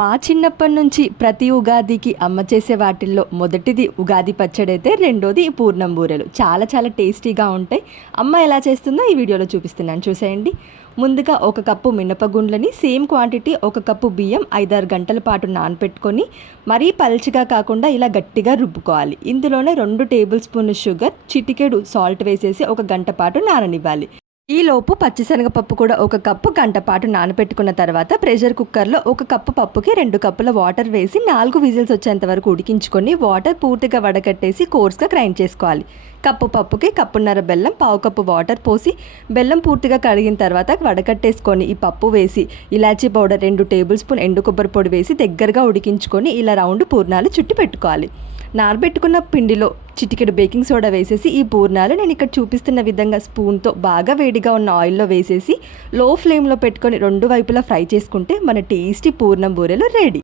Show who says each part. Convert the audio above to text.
Speaker 1: మా చిన్నప్పటి నుంచి ప్రతి ఉగాదికి అమ్మ చేసే వాటిల్లో మొదటిది ఉగాది పచ్చడి అయితే రెండోది పూర్ణం బూరెలు. చాలా చాలా టేస్టీగా ఉంటాయి. అమ్మ ఎలా చేస్తుందో ఈ వీడియోలో చూపిస్తున్నాను. చూసేయండి. ముందుగా ఒక కప్పు మినపగుండ్లని సేమ్ క్వాంటిటీ ఒక కప్పు బియ్యం ఐదారు గంటల పాటు నానపెట్టుకొని మరీ పల్చగా కాకుండా ఇలా గట్టిగా రుబ్బుకోవాలి. ఇందులోనే రెండు టేబుల్ స్పూన్ షుగర్ చిటికెడు సాల్ట్ వేసేసి ఒక గంట పాటు నాననివ్వాలి. ఈలోపు పచ్చిశనగపప్పు కూడా ఒక కప్పు గంట పాటు నానబెట్టుకున్న తర్వాత ప్రెషర్ కుక్కర్లో ఒక కప్పు పప్పుకి రెండు కప్పుల వాటర్ వేసి నాలుగు విజిల్స్ వచ్చేంత వరకు ఉడికించుకొని వాటర్ పూర్తిగా వడకట్టేసి కోర్స్గా గ్రైండ్ చేసుకోవాలి. కప్పు పప్పుకి కప్పున్నర బెల్లం పావు కప్పు వాటర్ పోసి బెల్లం పూర్తిగా కడిగిన తర్వాత వడకట్టేసుకొని ఈ పప్పు వేసి ఇలాచీ పౌడర్ రెండు టేబుల్ స్పూన్ ఎండు కొబ్బరి పొడి వేసి దగ్గరగా ఉడికించుకొని ఇలా రౌండ్ పూర్ణాలు చుట్టి పెట్టుకోవాలి. నానబెట్టుకున్న పిండిలో చిటికెడు బేకింగ్ సోడా వేసేసి ఈ పూర్ణాలు నేను ఇక్కడ చూపిస్తున్న విధంగా స్పూన్తో బాగా వేడిగా ఉన్న ఆయిల్లో వేసేసి లో ఫ్లేమ్లో పెట్టుకొని రెండు వైపులా ఫ్రై చేసుకుంటే మన టేస్టీ పూర్ణం బూరెలు రెడీ.